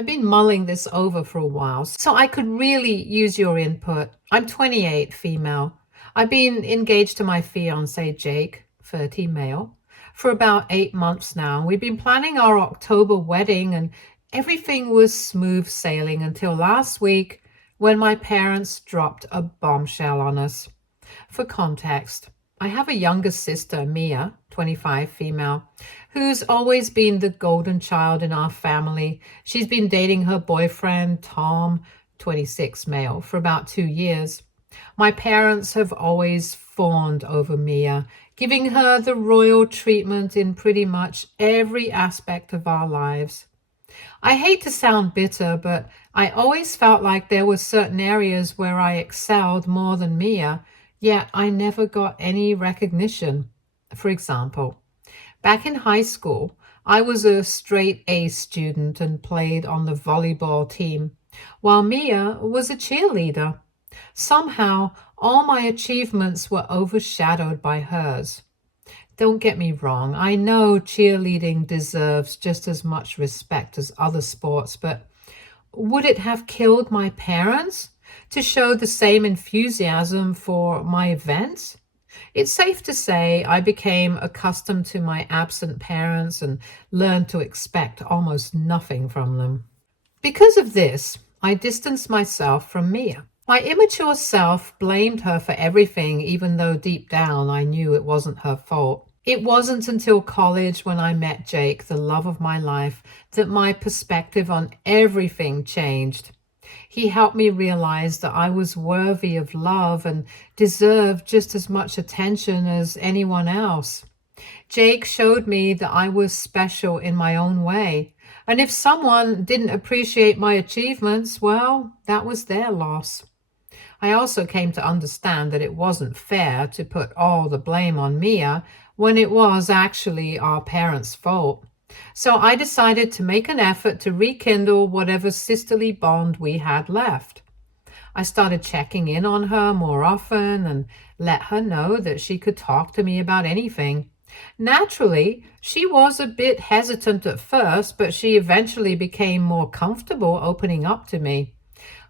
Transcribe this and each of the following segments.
I've been mulling this over for a while, so I could really use your input. I'm 28, female. I've been engaged to my fiancé, Jake, 30, male, for about 8 months now. We've been planning our October wedding, and everything was smooth sailing until last week when my parents dropped a bombshell on us. For context, I have a younger sister, Mia, 25, female, who's always been the golden child in our family. She's been dating her boyfriend, Tom, 26, male, for about 2 years. My parents have always fawned over Mia, giving her the royal treatment in pretty much every aspect of our lives. I hate to sound bitter, but I always felt like there were certain areas where I excelled more than Mia, yet I never got any recognition. For example, back in high school, I was a straight A student and played on the volleyball team, while Mia was a cheerleader. Somehow, all my achievements were overshadowed by hers. Don't get me wrong, I know cheerleading deserves just as much respect as other sports, but would it have killed my parents to show the same enthusiasm for my events? It's safe to say I became accustomed to my absent parents and learned to expect almost nothing from them. Because of this, I distanced myself from Mia. My immature self blamed her for everything, even though deep down I knew it wasn't her fault. It wasn't until college, when I met Jake, the love of my life, that my perspective on everything changed. He helped me realize that I was worthy of love and deserved just as much attention as anyone else. Jake showed me that I was special in my own way, and if someone didn't appreciate my achievements, well, that was their loss. I also came to understand that it wasn't fair to put all the blame on Mia when it was actually our parents' fault. So I decided to make an effort to rekindle whatever sisterly bond we had left. I started checking in on her more often and let her know that she could talk to me about anything. Naturally, she was a bit hesitant at first, but she eventually became more comfortable opening up to me.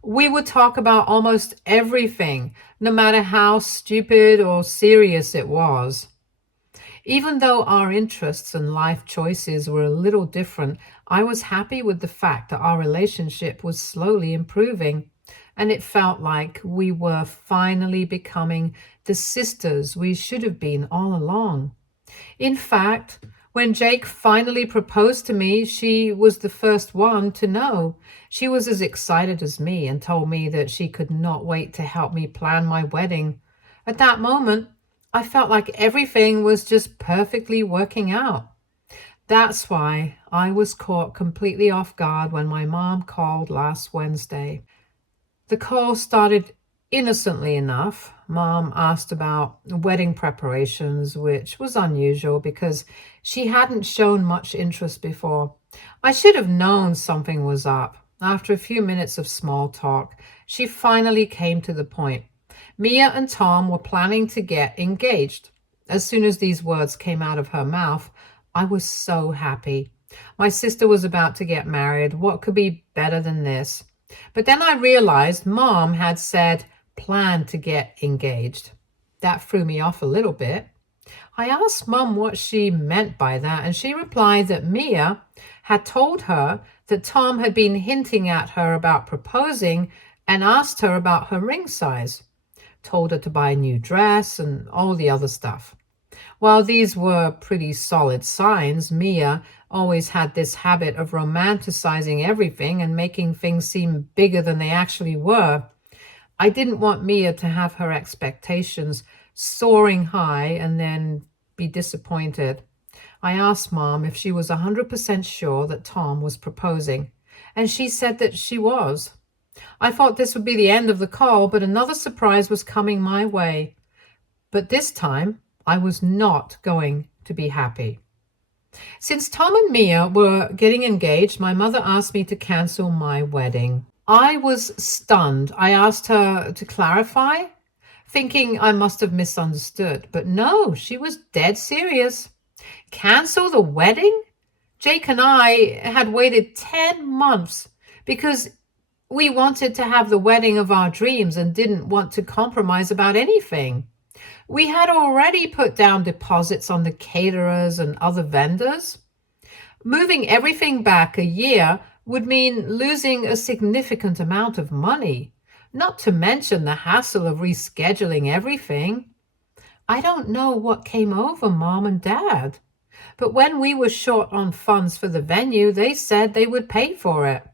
We would talk about almost everything, no matter how stupid or serious it was. Even though our interests and life choices were a little different, I was happy with the fact that our relationship was slowly improving, and it felt like we were finally becoming the sisters we should have been all along. In fact, when Jake finally proposed to me, she was the first one to know. She was as excited as me and told me that she could not wait to help me plan my wedding. At that moment, I felt like everything was just perfectly working out. That's why I was caught completely off guard when my mom called last Wednesday. The call started innocently enough. Mom asked about wedding preparations, which was unusual because she hadn't shown much interest before. I should have known something was up. After a few minutes of small talk, she finally came to the point. Mia and Tom were planning to get engaged. As soon as these words came out of her mouth, I was so happy. My sister was about to get married. What could be better than this? But then I realized Mom had said plan to get engaged. That threw me off a little bit. I asked Mom what she meant by that, and she replied that Mia had told her that Tom had been hinting at her about proposing and asked her about her ring size, told her to buy a new dress and all the other stuff. While these were pretty solid signs, Mia always had this habit of romanticizing everything and making things seem bigger than they actually were. I didn't want Mia to have her expectations soaring high and then be disappointed. I asked Mom if she was 100% sure that Tom was proposing, and she said that she was. I thought this would be the end of the call, but another surprise was coming my way. But this time, I was not going to be happy. Since Tom and Mia were getting engaged, my mother asked me to cancel my wedding. I was stunned. I asked her to clarify, thinking I must have misunderstood. But no, she was dead serious. Cancel the wedding? Jake and I had waited 10 months because we wanted to have the wedding of our dreams and didn't want to compromise about anything. We had already put down deposits on the caterers and other vendors. Moving everything back a year would mean losing a significant amount of money, not to mention the hassle of rescheduling everything. I don't know what came over Mom and Dad, but when we were short on funds for the venue, they said they would pay for it.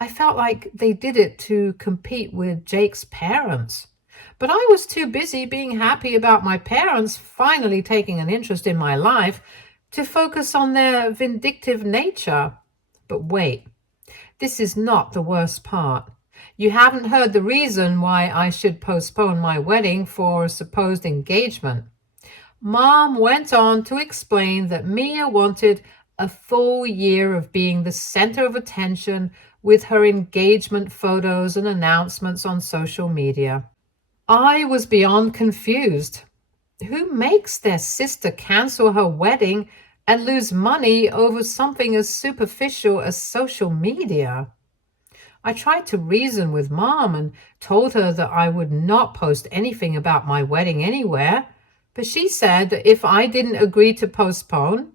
I felt like they did it to compete with Jake's parents. But I was too busy being happy about my parents finally taking an interest in my life to focus on their vindictive nature. But wait, this is not the worst part. You haven't heard the reason why I should postpone my wedding for a supposed engagement. Mom went on to explain that Mia wanted a full year of being the center of attention with her engagement photos and announcements on social media. I was beyond confused. Who makes their sister cancel her wedding and lose money over something as superficial as social media? I tried to reason with Mom and told her that I would not post anything about my wedding anywhere, but she said that if I didn't agree to postpone,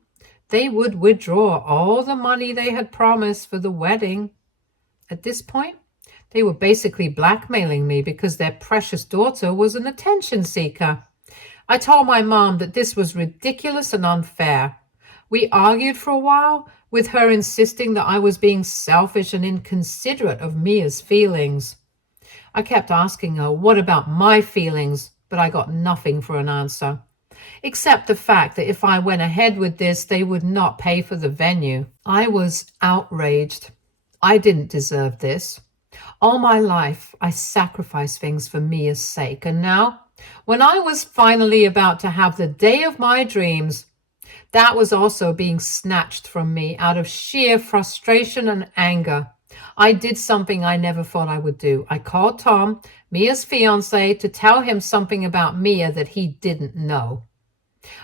they would withdraw all the money they had promised for the wedding. At this point, they were basically blackmailing me because their precious daughter was an attention seeker. I told my mom that this was ridiculous and unfair. We argued for a while, with her insisting that I was being selfish and inconsiderate of Mia's feelings. I kept asking her, what about my feelings? But I got nothing for an answer, except the fact that if I went ahead with this, they would not pay for the venue. I was outraged. I didn't deserve this. All my life, I sacrificed things for Mia's sake, and now, when I was finally about to have the day of my dreams, that was also being snatched from me out of sheer frustration and anger. I did something I never thought I would do. I called Tom, Mia's fiancé, to tell him something about Mia that he didn't know.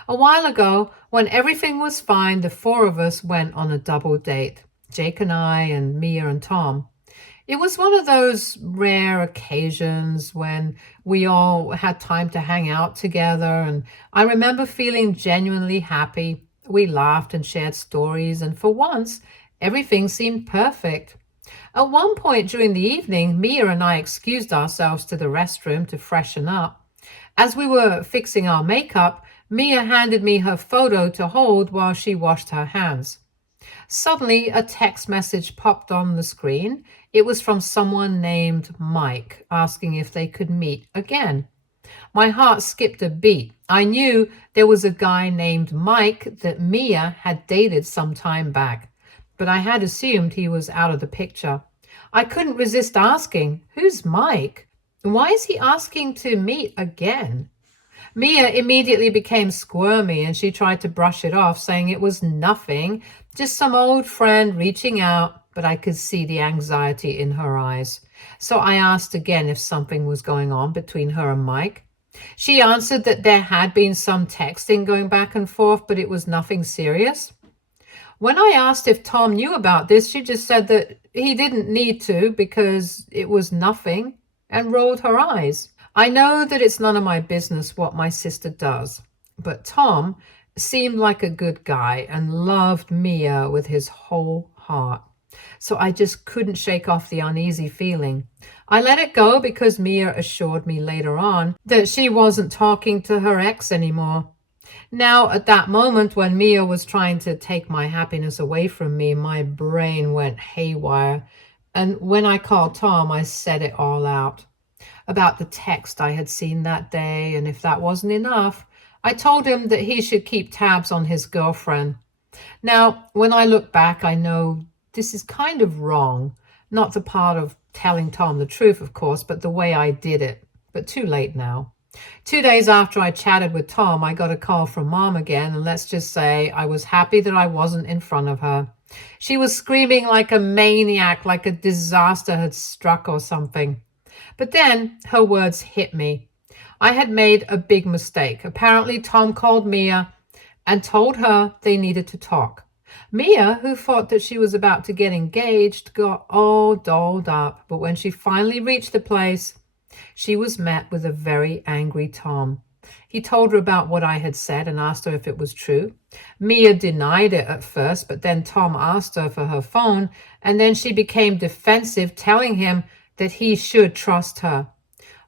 A while ago, when everything was fine, the four of us went on a double date. Jake and I and Mia and Tom. It was one of those rare occasions when we all had time to hang out together, and I remember feeling genuinely happy. We laughed and shared stories, and for once, everything seemed perfect. At one point during the evening, Mia and I excused ourselves to the restroom to freshen up. As we were fixing our makeup, Mia handed me her photo to hold while she washed her hands. Suddenly, a text message popped on the screen. It was from someone named Mike, asking if they could meet again. My heart skipped a beat. I knew there was a guy named Mike that Mia had dated some time back, but I had assumed he was out of the picture. I couldn't resist asking, who's Mike? Why is he asking to meet again? Mia immediately became squirmy and she tried to brush it off, saying it was nothing, just some old friend reaching out, but I could see the anxiety in her eyes. So I asked again if something was going on between her and Mike. She answered that there had been some texting going back and forth, but it was nothing serious. When I asked if Tom knew about this, she just said that he didn't need to because it was nothing and rolled her eyes. I know that it's none of my business what my sister does, but Tom seemed like a good guy and loved Mia with his whole heart. So I just couldn't shake off the uneasy feeling. I let it go because Mia assured me later on that she wasn't talking to her ex anymore. Now, at that moment when Mia was trying to take my happiness away from me, my brain went haywire. And when I called Tom, I said it all out. About the text I had seen that day, and if that wasn't enough, I told him that he should keep tabs on his girlfriend. Now, when I look back, I know this is kind of wrong. Not the part of telling Tom the truth, of course, but the way I did it. But too late now. 2 days after I chatted with Tom, I got a call from Mom again, and let's just say I was happy that I wasn't in front of her. She was screaming like a maniac, like a disaster had struck or something. But then her words hit me. I had made a big mistake. Apparently, Tom called Mia and told her they needed to talk. Mia, who thought that she was about to get engaged, got all dolled up, but when she finally reached the place, she was met with a very angry Tom. He told her about what I had said and asked her if it was true. Mia denied it at first, but then Tom asked her for her phone, and then she became defensive, telling him that he should trust her.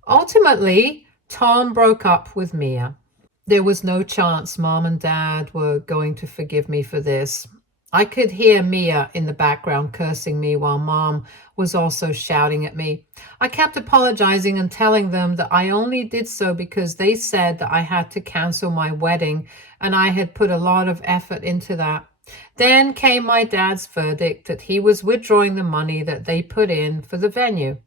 Ultimately, Tom broke up with Mia. There was no chance Mom and Dad were going to forgive me for this. I could hear Mia in the background cursing me while Mom was also shouting at me. I kept apologizing and telling them that I only did so because they said that I had to cancel my wedding, and I had put a lot of effort into that. Then came my dad's verdict that he was withdrawing the money that they put in for the venue.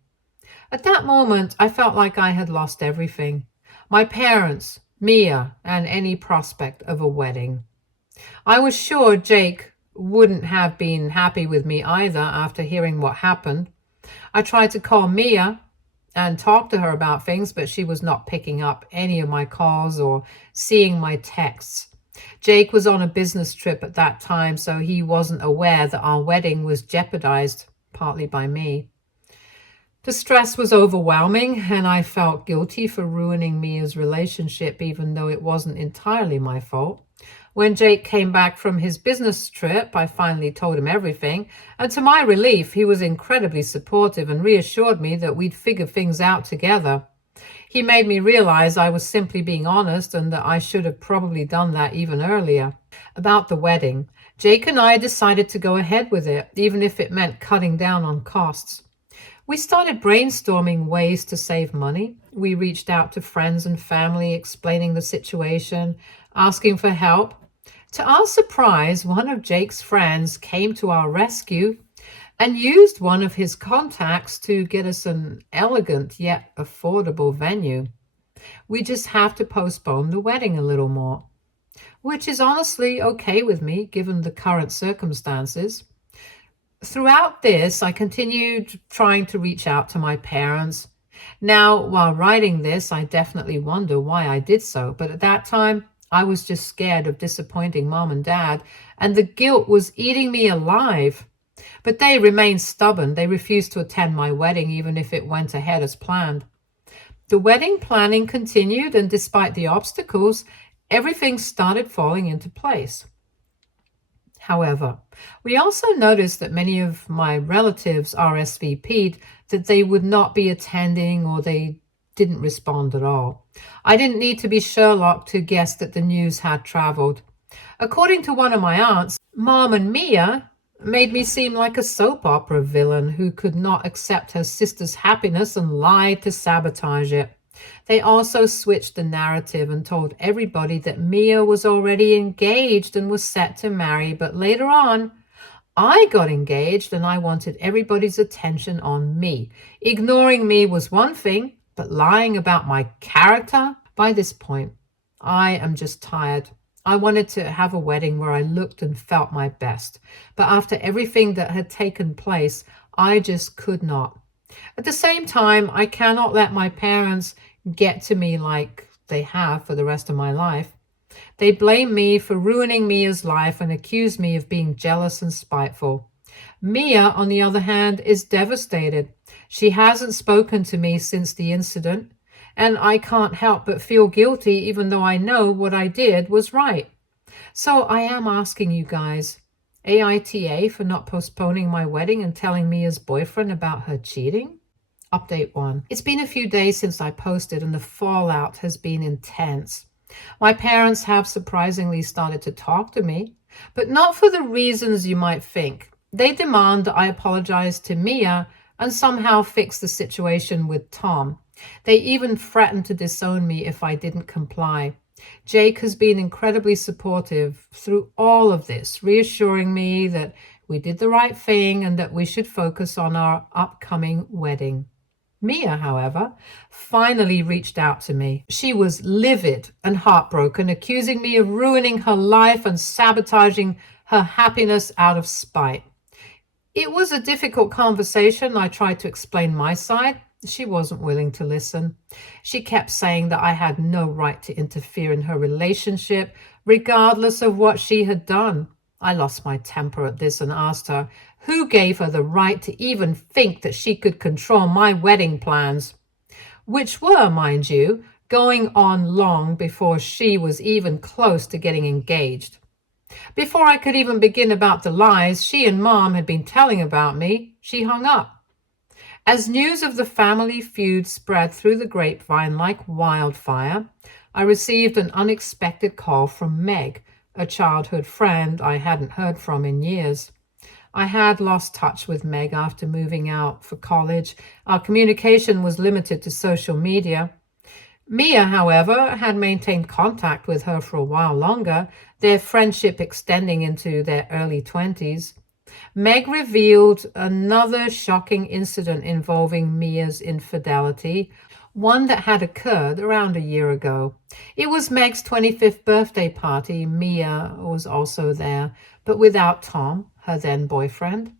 At that moment, I felt like I had lost everything. My parents, Mia, and any prospect of a wedding. I was sure Jake wouldn't have been happy with me either after hearing what happened. I tried to call Mia and talk to her about things, but she was not picking up any of my calls or seeing my texts. Jake was on a business trip at that time, so he wasn't aware that our wedding was jeopardized, partly by me. The stress was overwhelming, and I felt guilty for ruining Mia's relationship, even though it wasn't entirely my fault. When Jake came back from his business trip, I finally told him everything, and to my relief, he was incredibly supportive and reassured me that we'd figure things out together. He made me realize I was simply being honest and that I should have probably done that even earlier. About the wedding, Jake and I decided to go ahead with it, even if it meant cutting down on costs. We started brainstorming ways to save money. We reached out to friends and family, explaining the situation, asking for help. To our surprise, one of Jake's friends came to our rescue and used one of his contacts to get us an elegant yet affordable venue. We just have to postpone the wedding a little more, which is honestly okay with me given the current circumstances. Throughout this, I continued trying to reach out to my parents. Now, while writing this, I definitely wonder why I did so, but at that time, I was just scared of disappointing Mom and Dad, and the guilt was eating me alive. But they remained stubborn. They refused to attend my wedding, even if it went ahead as planned. The wedding planning continued, and despite the obstacles, everything started falling into place. However, we also noticed that many of my relatives RSVP'd that they would not be attending, or they didn't respond at all. I didn't need to be Sherlock to guess that the news had traveled. According to one of my aunts, Mom and Mia made me seem like a soap opera villain who could not accept her sister's happiness and lied to sabotage it. They also switched the narrative and told everybody that Mia was already engaged and was set to marry, but later on, I got engaged and I wanted everybody's attention on me. Ignoring me was one thing, but lying about my character? By this point, I am just tired. I wanted to have a wedding where I looked and felt my best, but after everything that had taken place, I just could not. At the same time, I cannot let my parents get to me like they have for the rest of my life. They blame me for ruining Mia's life and accuse me of being jealous and spiteful. Mia, on the other hand, is devastated. She hasn't spoken to me since the incident, and I can't help but feel guilty even though I know what I did was right. So I am asking you guys, AITA for not postponing my wedding and telling Mia's boyfriend about her cheating? Update 1. It's been a few days since I posted and the fallout has been intense. My parents have surprisingly started to talk to me, but not for the reasons you might think. They demand that I apologize to Mia and somehow fix the situation with Tom. They even threatened to disown me if I didn't comply. Jake has been incredibly supportive through all of this, reassuring me that we did the right thing and that we should focus on our upcoming wedding. Mia, however, finally reached out to me. She was livid and heartbroken, accusing me of ruining her life and sabotaging her happiness out of spite. It was a difficult conversation. I tried to explain my side. She wasn't willing to listen. She kept saying that I had no right to interfere in her relationship, regardless of what she had done. I lost my temper at this and asked her who gave her the right to even think that she could control my wedding plans, which were, mind you, going on long before she was even close to getting engaged. Before I could even begin about the lies she and Mom had been telling about me, she hung up. As news of the family feud spread through the grapevine like wildfire, I received an unexpected call from Meg, a childhood friend I hadn't heard from in years. I had lost touch with Meg after moving out for college. Our communication was limited to social media. Mia, however, had maintained contact with her for a while longer, their friendship extending into their early 20s. Meg revealed another shocking incident involving Mia's infidelity, one that had occurred around a year ago. It was Meg's 25th birthday party. Mia was also there, but without Tom, her then boyfriend,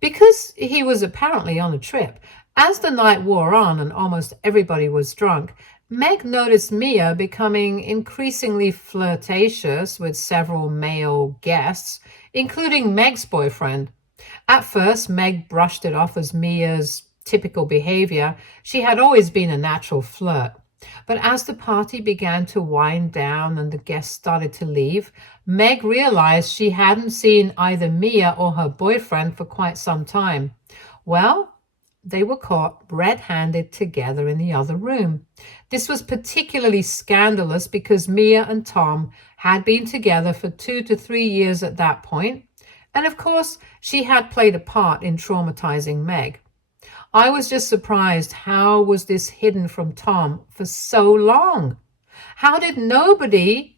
because he was apparently on a trip. As the night wore on and almost everybody was drunk, Meg noticed Mia becoming increasingly flirtatious with several male guests, including Meg's boyfriend. At first, Meg brushed it off as Mia's typical behavior. She had always been a natural flirt. But as the party began to wind down and the guests started to leave, Meg realized she hadn't seen either Mia or her boyfriend for quite some time. Well, they were caught red-handed together in the other room. This was particularly scandalous because Mia and Tom had been together for 2 to 3 years at that point, and of course, she had played a part in traumatizing Meg. I was just surprised. How was this hidden from Tom for so long? How did nobody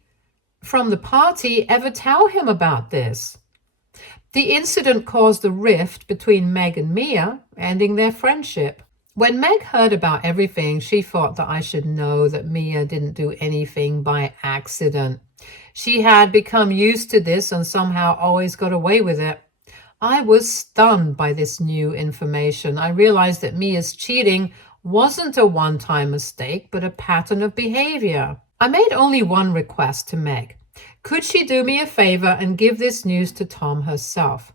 from the party ever tell him about this? The incident caused a rift between Meg and Mia, ending their friendship. When Meg heard about everything, she thought that I should know that Mia didn't do anything by accident. She had become used to this and somehow always got away with it. I was stunned by this new information. I realized that Mia's cheating wasn't a one-time mistake, but a pattern of behavior. I made only one request to Meg. Could she do me a favor and give this news to Tom herself?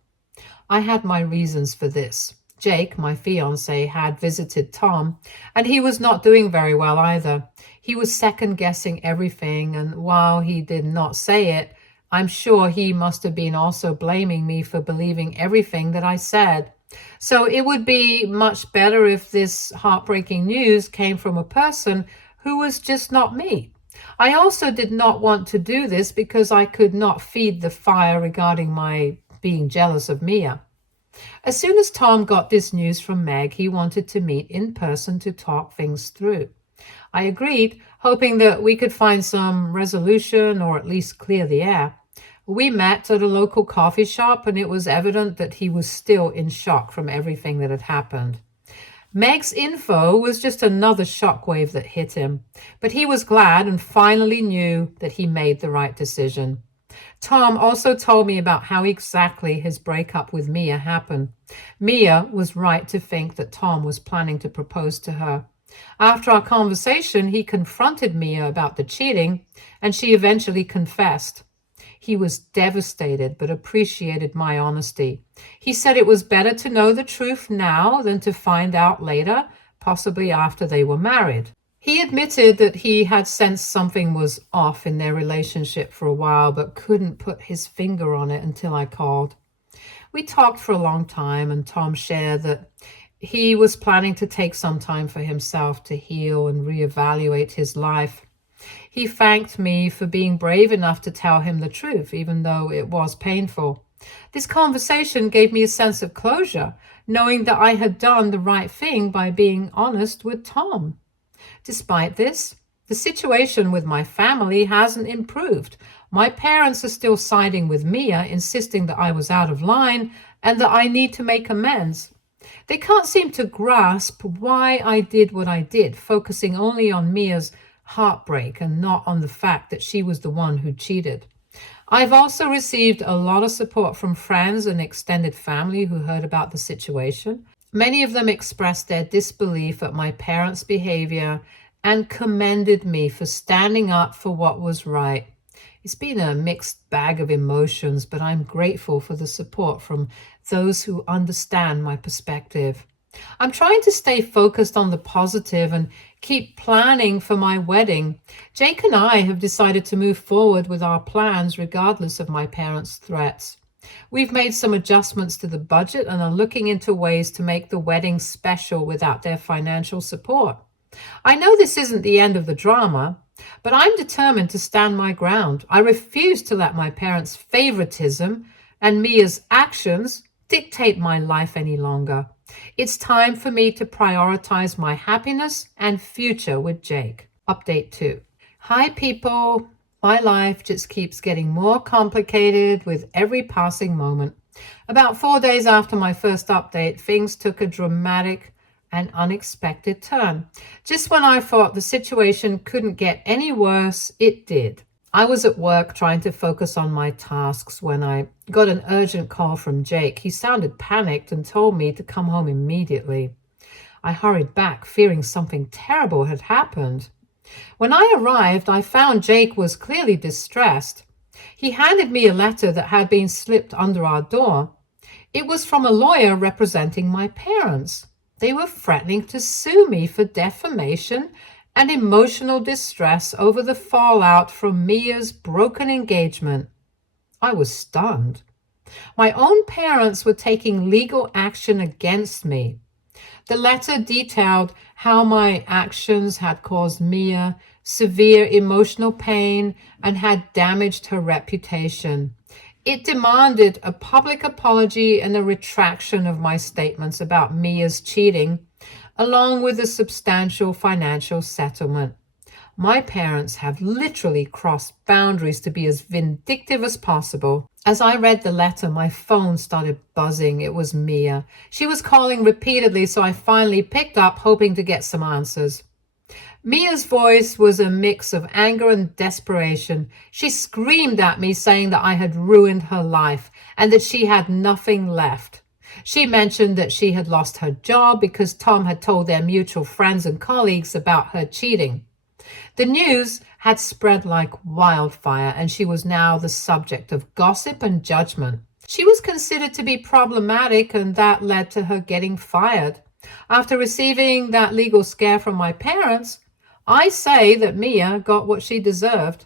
I had my reasons for this. Jake, my fiancé, had visited Tom, and he was not doing very well either. He was second-guessing everything, and while he did not say it, I'm sure he must have been also blaming me for believing everything that I said. So it would be much better if this heartbreaking news came from a person who was just not me. I also did not want to do this because I could not feed the fire regarding my being jealous of Mia. As soon as Tom got this news from Meg, he wanted to meet in person to talk things through. I agreed, hoping that we could find some resolution or at least clear the air. We met at a local coffee shop, and it was evident that he was still in shock from everything that had happened. Meg's info was just another shockwave that hit him, but he was glad and finally knew that he made the right decision. Tom also told me about how exactly his breakup with Mia happened. Mia was right to think that Tom was planning to propose to her. After our conversation, he confronted Mia about the cheating, and she eventually confessed. He was devastated, but appreciated my honesty. He said it was better to know the truth now than to find out later, possibly after they were married. He admitted that he had sensed something was off in their relationship for a while, but couldn't put his finger on it until I called. We talked for a long time, and Tom shared that he was planning to take some time for himself to heal and reevaluate his life. He thanked me for being brave enough to tell him the truth, even though it was painful. This conversation gave me a sense of closure, knowing that I had done the right thing by being honest with Tom. Despite this, the situation with my family hasn't improved. My parents are still siding with Mia, insisting that I was out of line and that I need to make amends. They can't seem to grasp why I did what I did, focusing only on Mia's heartbreak and not on the fact that she was the one who cheated. I've also received a lot of support from friends and extended family who heard about the situation. Many of them expressed their disbelief at my parents' behavior and commended me for standing up for what was right. It's been a mixed bag of emotions, but I'm grateful for the support from those who understand my perspective. I'm trying to stay focused on the positive and keep planning for my wedding. Jake and I have decided to move forward with our plans regardless of my parents' threats. We've made some adjustments to the budget and are looking into ways to make the wedding special without their financial support. I know this isn't the end of the drama, but I'm determined to stand my ground. I refuse to let my parents' favoritism and Mia's actions dictate my life any longer. It's time for me to prioritize my happiness and future with Jake. Update 2. Hi, people. My life just keeps getting more complicated with every passing moment. About 4 days after my first update, things took a dramatic and unexpected turn. Just when I thought the situation couldn't get any worse, it did. I was at work trying to focus on my tasks when I got an urgent call from Jake. He sounded panicked and told me to come home immediately. I hurried back, fearing something terrible had happened. When I arrived, I found Jake was clearly distressed. He handed me a letter that had been slipped under our door. It was from a lawyer representing my parents. They were threatening to sue me for defamation and emotional distress over the fallout from Mia's broken engagement. I was stunned. My own parents were taking legal action against me. The letter detailed how my actions had caused Mia severe emotional pain and had damaged her reputation. It demanded a public apology and a retraction of my statements about Mia's cheating, along with a substantial financial settlement. My parents have literally crossed boundaries to be as vindictive as possible. As I read the letter, my phone started buzzing. It was Mia. She was calling repeatedly, so I finally picked up, hoping to get some answers. Mia's voice was a mix of anger and desperation. She screamed at me, saying that I had ruined her life and that she had nothing left. She mentioned that she had lost her job because Tom had told their mutual friends and colleagues about her cheating. The news had spread like wildfire, and she was now the subject of gossip and judgment. She was considered to be problematic, and that led to her getting fired. After receiving that legal scare from my parents, I say that Mia got what she deserved.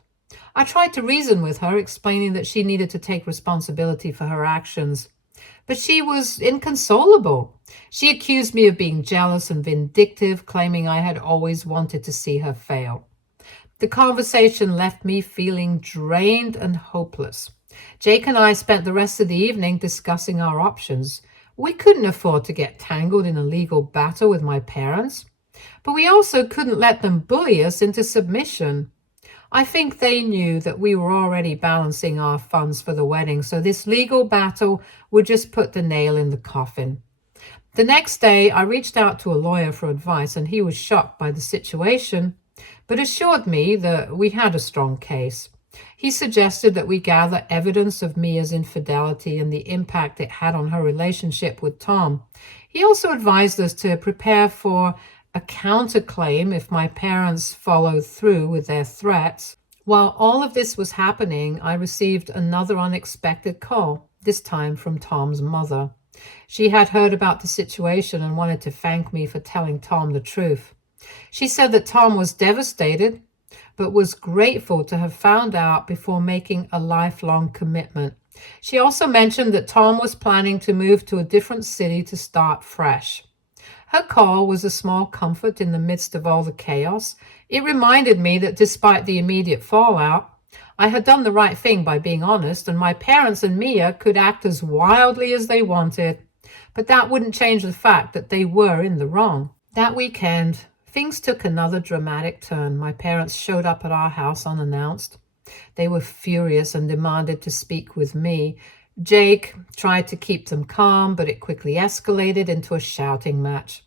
I tried to reason with her, explaining that she needed to take responsibility for her actions. But she was inconsolable. She accused me of being jealous and vindictive, claiming I had always wanted to see her fail. The conversation left me feeling drained and hopeless. Jake and I spent the rest of the evening discussing our options. We couldn't afford to get tangled in a legal battle with my parents, but we also couldn't let them bully us into submission. I think they knew that we were already balancing our funds for the wedding, so this legal battle would just put the nail in the coffin. The next day, I reached out to a lawyer for advice, and he was shocked by the situation, but assured me that we had a strong case. He suggested that we gather evidence of Mia's infidelity and the impact it had on her relationship with Tom. He also advised us to prepare for a counterclaim if my parents followed through with their threats. While all of this was happening, I received another unexpected call, this time from Tom's mother. She had heard about the situation and wanted to thank me for telling Tom the truth. She said that Tom was devastated, but was grateful to have found out before making a lifelong commitment. She also mentioned that Tom was planning to move to a different city to start fresh. Her call was a small comfort in the midst of all the chaos. It reminded me that despite the immediate fallout, I had done the right thing by being honest, and my parents and Mia could act as wildly as they wanted. But that wouldn't change the fact that they were in the wrong. That weekend, things took another dramatic turn. My parents showed up at our house unannounced. They were furious and demanded to speak with me. Jake tried to keep them calm, but it quickly escalated into a shouting match.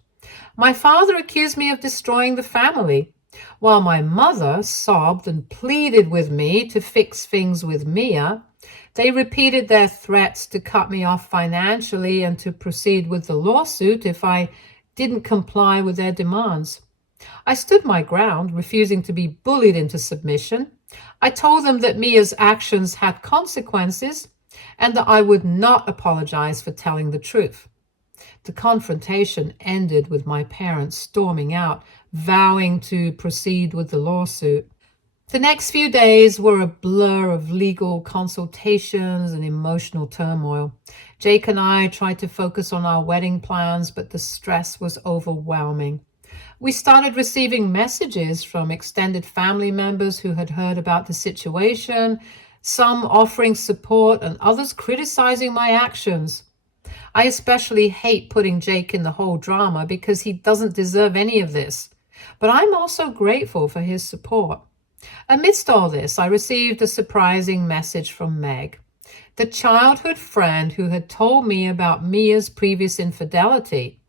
My father accused me of destroying the family, while my mother sobbed and pleaded with me to fix things with Mia. They repeated their threats to cut me off financially and to proceed with the lawsuit if I didn't comply with their demands. I stood my ground, refusing to be bullied into submission. I told them that Mia's actions had consequences and that I would not apologize for telling the truth. The confrontation ended with my parents storming out, vowing to proceed with the lawsuit. The next few days were a blur of legal consultations and emotional turmoil. Jake and I tried to focus on our wedding plans, but the stress was overwhelming. We started receiving messages from extended family members who had heard about the situation, some offering support and others criticizing my actions. I especially hate putting Jake in the whole drama because he doesn't deserve any of this. But I'm also grateful for his support. Amidst all this, I received a surprising message from Meg, the childhood friend who had told me about Mia's previous infidelity.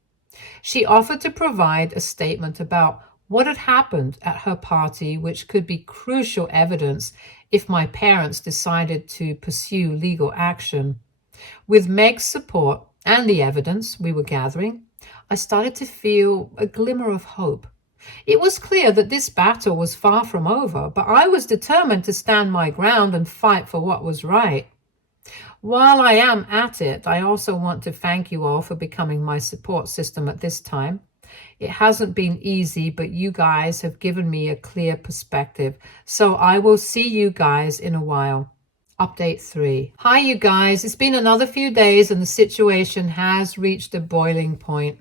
She offered to provide a statement about what had happened at her party, which could be crucial evidence if my parents decided to pursue legal action. With Meg's support and the evidence we were gathering, I started to feel a glimmer of hope. It was clear that this battle was far from over, but I was determined to stand my ground and fight for what was right. While I am at it, I also want to thank you all for becoming my support system at this time. It hasn't been easy, but you guys have given me a clear perspective. So I will see you guys in a while. Update 3. Hi, you guys. It's been another few days and the situation has reached a boiling point.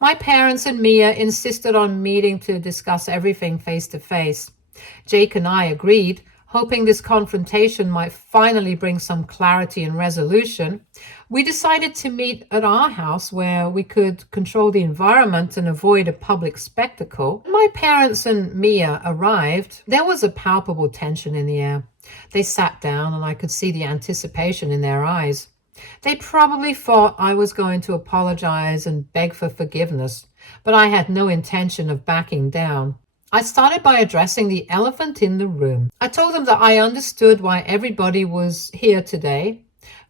My parents and Mia insisted on meeting to discuss everything face to face. Jake and I agreed, hoping this confrontation might finally bring some clarity and resolution. We decided to meet at our house where we could control the environment and avoid a public spectacle. When my parents and Mia arrived, there was a palpable tension in the air. They sat down and I could see the anticipation in their eyes. They probably thought I was going to apologize and beg for forgiveness, but I had no intention of backing down. I started by addressing the elephant in the room. I told them that I understood why everybody was here today,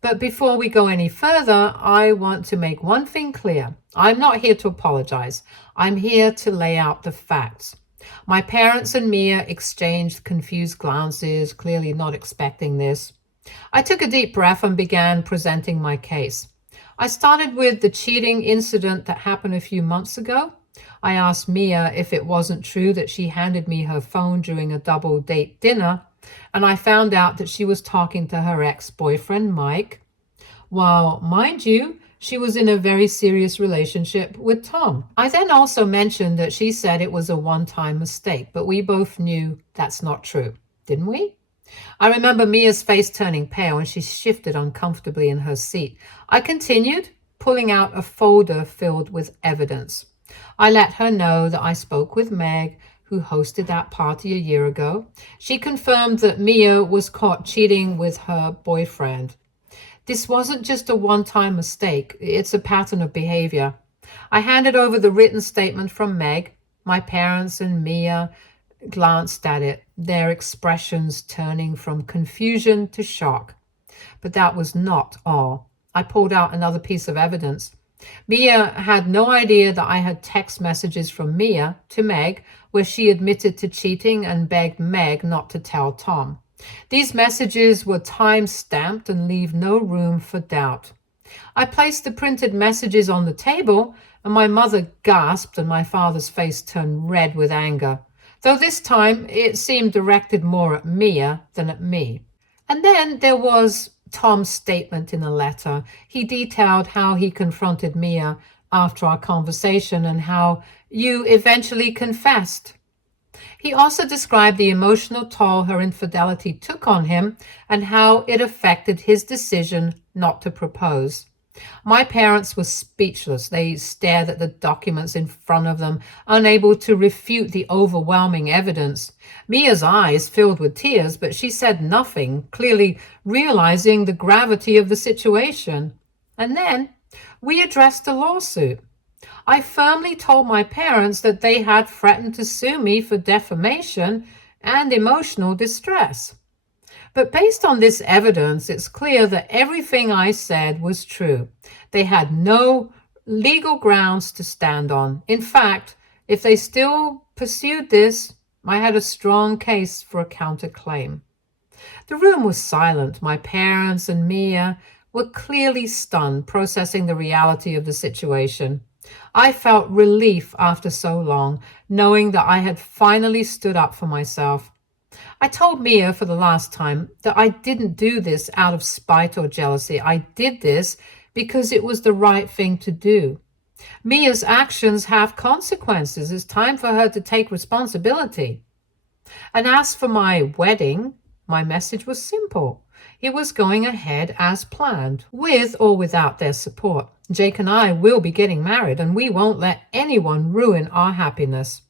but before we go any further, I want to make one thing clear. I'm not here to apologize. I'm here to lay out the facts. My parents and Mia exchanged confused glances, clearly not expecting this. I took a deep breath and began presenting my case. I started with the cheating incident that happened a few months ago. I asked Mia if it wasn't true that she handed me her phone during a double date dinner, and I found out that she was talking to her ex-boyfriend, Mike, while, mind you, she was in a very serious relationship with Tom. I then also mentioned that she said it was a one-time mistake, but we both knew that's not true, didn't we? I remember Mia's face turning pale and she shifted uncomfortably in her seat. I continued, pulling out a folder filled with evidence. I let her know that I spoke with Meg, who hosted that party a year ago. She confirmed that Mia was caught cheating with her boyfriend. This wasn't just a one-time mistake, it's a pattern of behavior. I handed over the written statement from Meg. My parents and Mia glanced at it, their expressions turning from confusion to shock. But that was not all. I pulled out another piece of evidence. Mia had no idea that I had text messages from Mia to Meg where she admitted to cheating and begged Meg not to tell Tom. These messages were time-stamped and leave no room for doubt. I placed the printed messages on the table and my mother gasped and my father's face turned red with anger, though this time it seemed directed more at Mia than at me. And then there was Tom's statement in a letter. He detailed how he confronted Mia after our conversation and how you eventually confessed. He also described the emotional toll her infidelity took on him and how it affected his decision not to propose. My parents were speechless. They stared at the documents in front of them, unable to refute the overwhelming evidence. Mia's eyes filled with tears, but she said nothing, clearly realizing the gravity of the situation. And then we addressed the lawsuit. I firmly told my parents that they had threatened to sue me for defamation and emotional distress. But based on this evidence, it's clear that everything I said was true. They had no legal grounds to stand on. In fact, if they still pursued this, I had a strong case for a counterclaim. The room was silent. My parents and Mia were clearly stunned, processing the reality of the situation. I felt relief after so long, knowing that I had finally stood up for myself. I told Mia for the last time that I didn't do this out of spite or jealousy. I did this because it was the right thing to do. Mia's actions have consequences. It's time for her to take responsibility. And as for my wedding, my message was simple. It was going ahead as planned, with or without their support. Jake and I will be getting married, and we won't let anyone ruin our happiness.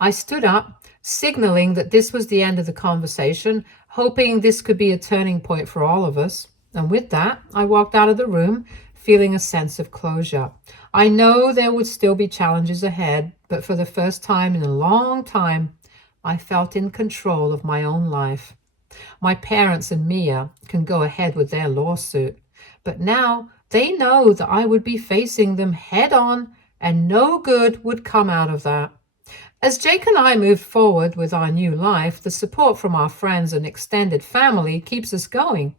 I stood up, signaling that this was the end of the conversation, hoping this could be a turning point for all of us. And with that, I walked out of the room, feeling a sense of closure. I know there would still be challenges ahead, but for the first time in a long time, I felt in control of my own life. My parents and Mia can go ahead with their lawsuit, but now they know that I would be facing them head on and no good would come out of that. As Jake and I move forward with our new life, the support from our friends and extended family keeps us going.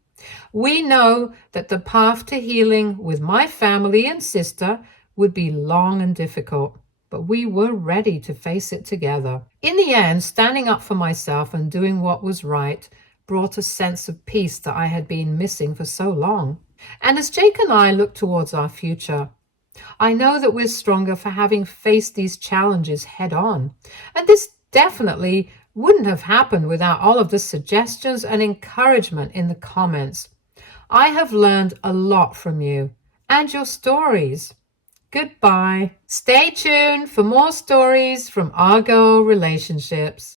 We know that the path to healing with my family and sister would be long and difficult, but we were ready to face it together. In the end, standing up for myself and doing what was right brought a sense of peace that I had been missing for so long. And as Jake and I look towards our future, I know that we're stronger for having faced these challenges head on. And this definitely wouldn't have happened without all of the suggestions and encouragement in the comments. I have learned a lot from you and your stories. Goodbye. Stay tuned for more stories from Argo Relationships.